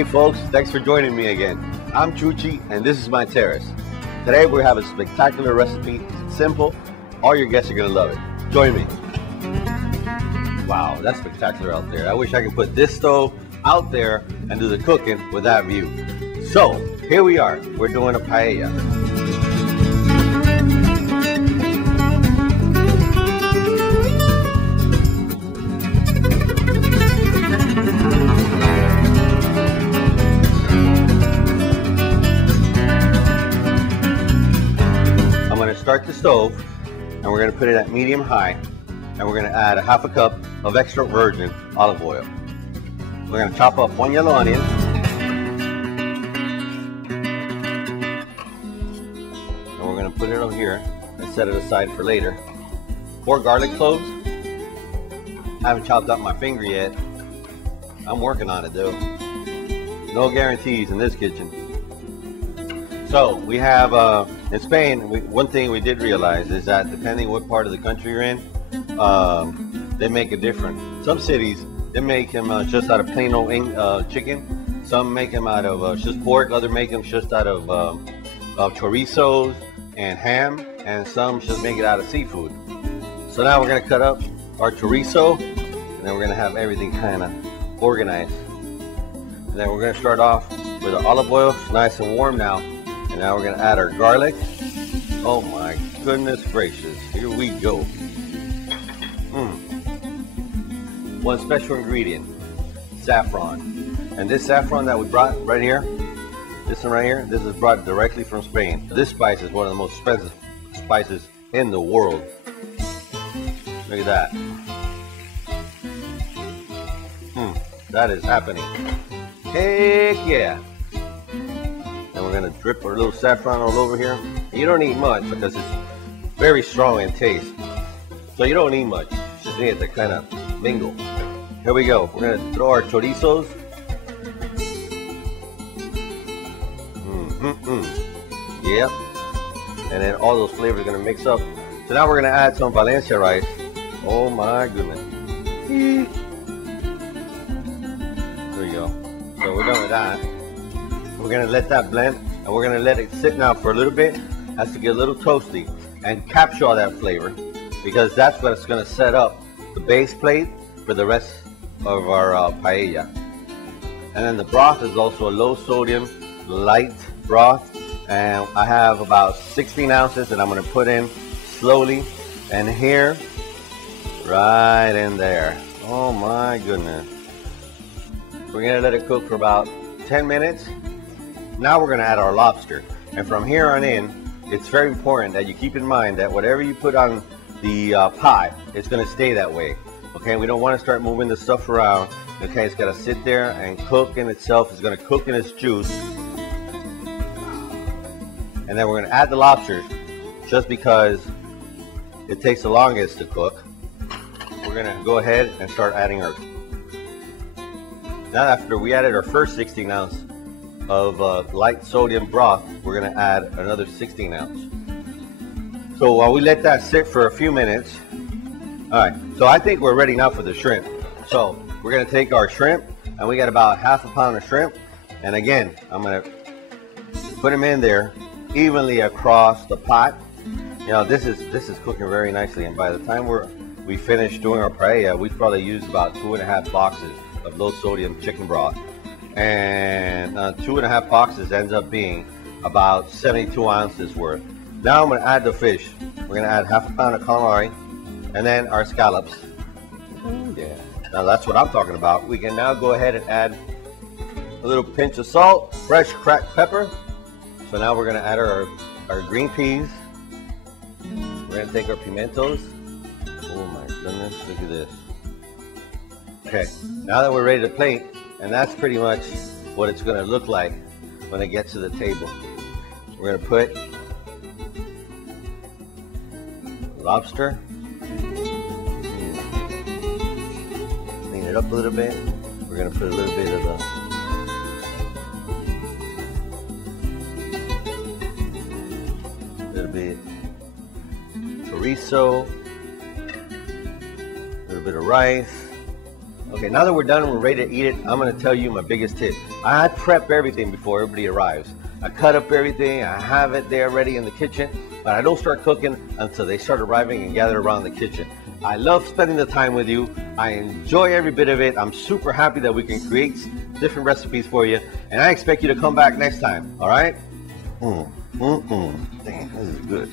Hey folks, thanks for joining me again. I'm Chuchi and this is my terrace. Today we have a spectacular recipe. It's simple. All your guests are going to love it. Join me. Wow, that's spectacular out there. I wish I could put this stove out there and do the cooking with that view. So, here we are. We're doing a paella. Start the stove and we're going to put it at medium high, and we're going to add a half a cup of extra virgin olive oil. We're going to chop up 1 yellow onion, and we're going to put it over here and set it aside for later. 4 garlic cloves. I haven't chopped up my finger yet. I'm working on it though. No guarantees in this kitchen. So we have in Spain, one thing we did realize is that depending what part of the country you're in, they make it different. Some cities, they make them just out of plain old chicken. Some make them out of just pork. Others make them just out of chorizos and ham. And some just make it out of seafood. So now we're going to cut up our chorizo, and then we're going to have everything kind of organized. And then we're going to start off with the olive oil. It's nice and warm now. And now we're going to add our garlic. Oh my goodness gracious. Here we go. One special ingredient, saffron. And this saffron that we brought right here, this one right here, this is brought directly from Spain. This spice is one of the most expensive spices in the world. Look at that. That is happening. Heck yeah. We're going to drip our little saffron all over here. You don't need much because it's very strong in taste. So you don't need much. Just need it to kind of mingle. Here we go. We're going to throw our chorizos. Yep. And then all those flavors are going to mix up. So now we're going to add some Valencia rice. Oh my goodness. There we go. So we're done with that. We're going to let that blend, and we're going to let it sit now for a little bit. It has to get a little toasty and capture all that flavor, because that's what's going to set up the base plate for the rest of our paella. And then the broth is also a low sodium, light broth, and I have about 16 ounces that I'm going to put in slowly, and here, right in there. Oh my goodness. We're going to let it cook for about 10 minutes. Now we're going to add our lobster, and from here on in, it's very important that you keep in mind that whatever you put on the pot, it's going to stay that way. Okay, we don't want to start moving the stuff around. Okay, it's got to sit there and cook in itself. It's going to cook in its juice, and then we're going to add the lobsters just because it takes the longest to cook. We're going to go ahead and start adding our. Now after we added our first 16 ounce of light sodium broth, we're going to add another 16 ounce. So while we let that sit for a few minutes, all right, so I think we're ready now for the shrimp. So we're going to take our shrimp, and we got about half a pound of shrimp, and again, I'm going to put them in there evenly across the pot. You know, this is cooking very nicely, and by the time we finish doing our paella, we've probably used about 2.5 boxes of low sodium chicken broth. And 2.5 boxes ends up being about 72 ounces worth. Now I'm going to add the fish. We're going to add half a pound of calamari, and then our scallops. Yeah, now that's what I'm talking about. We can now go ahead and add a little pinch of salt, fresh cracked pepper. So now we're going to add our green peas. We're going to take our pimentos. Oh my goodness, look at this. Okay, now that we're ready to plate, and that's pretty much what it's going to look like when it gets to the table. We're going to put lobster. Clean it up a little bit. We're going to put a little bit of chorizo, a little bit of rice. Okay, now that we're done and we're ready to eat it, I'm going to tell you my biggest tip. I prep everything before everybody arrives. I cut up everything, I have it there ready in the kitchen, but I don't start cooking until they start arriving and gather around the kitchen. I love spending the time with you. I enjoy every bit of it. I'm super happy that we can create different recipes for you, and I expect you to come back next time, all right? Damn, this is good.